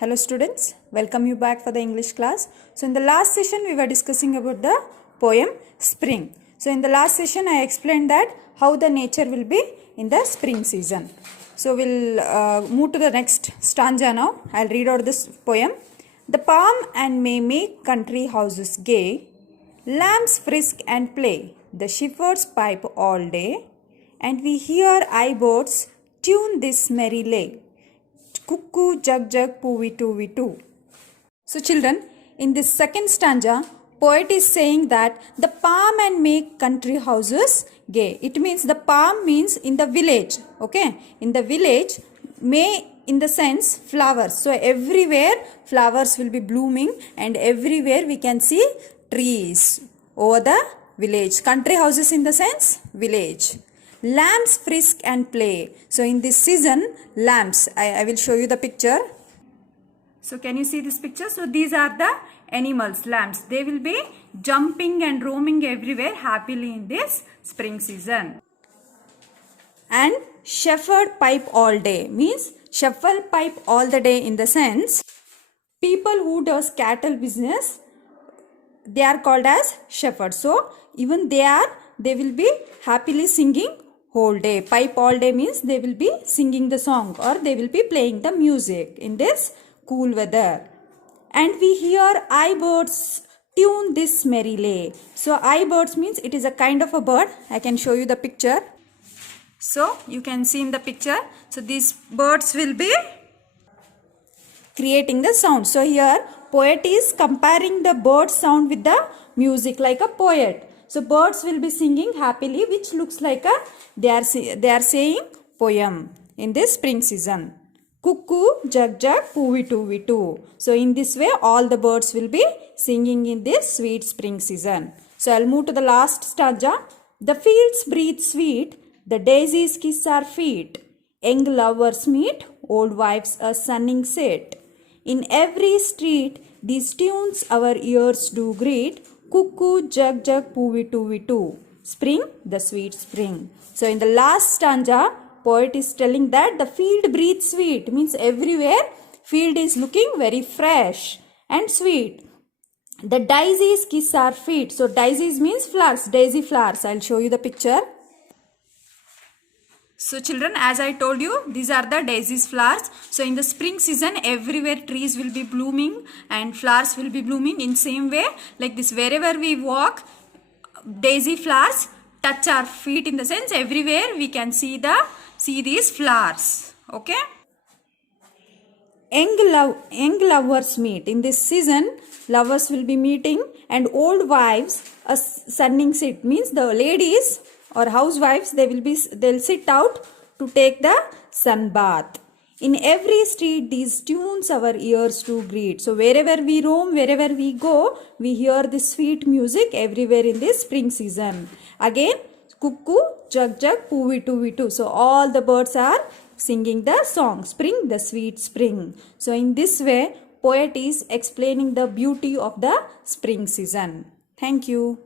Hello students, welcome you back for the English class. So in the last session we were discussing about the poem Spring. So in the last session I explained that how the nature will be in the spring season. So we'll move to the next stanza now. I'll read out this poem. The palm and may make country houses gay, lambs frisk and play, the shepherds pipe all day, and we hear iBirds tune this merry lay. Cuckoo, jug, jug, poo-wee, too-wee, too. So children, in this second stanza, poet is saying that the palm and make country houses gay. It means the palm means in the village, okay? In the village, may in the sense flowers. So everywhere flowers will be blooming and everywhere we can see trees over the village. Country houses in the sense village. Lambs frisk and play. So in this season, lambs, I will show you the picture. So can you see this picture? So these are the animals, lambs. They will be jumping and roaming everywhere happily in this spring season. And shepherd pipe all day means shepherd pipe all the day in the sense people who does cattle business, they are called as shepherds. So even they will be happily singing whole day. Pipe all day means they will be singing the song or they will be playing the music in this cool weather. And we hear iBirds tune this merry lay. So iBirds means it is a kind of a bird. I can show you the picture. So you can see in the picture. So these birds will be creating the sound. So here poet is comparing the bird sound with the music like a poet. So birds will be singing happily, which looks like they are saying poem in this spring season. Cuckoo, jug, jug, poo-wee, too-wee, too. So in this way, all the birds will be singing in this sweet spring season. So I'll move to the last stanza. The fields breathe sweet, the daisies kiss our feet. Young lovers meet, old wives a sunning sit. In every street, these tunes our ears do greet. Cuckoo, jug, jug, poo-wee, too-wee, too. Spring, the sweet spring. So in the last stanza, poet is telling that the field breathes sweet. Means everywhere field is looking very fresh and sweet. The daisies kiss our feet. So daisies means flowers, daisy flowers. I'll show you the picture. So children, as I told you, these are the daisies flowers. So in the spring season, everywhere trees will be blooming and flowers will be blooming in same way. Like this, wherever we walk, daisy flowers touch our feet in the sense everywhere we can see these flowers. Okay. Young lovers meet. In this season, lovers will be meeting and old wives, a sunning sit means the ladies or housewives, they'll sit out to take the sun bath. In every street, these tunes our ears to greet. So wherever we roam, wherever we go, we hear this sweet music everywhere in this spring season. Again, cuckoo, jug, jug, poo-wee, too-wee, too. So all the birds are singing the song, Spring, the sweet spring. So in this way, poet is explaining the beauty of the spring season. Thank you.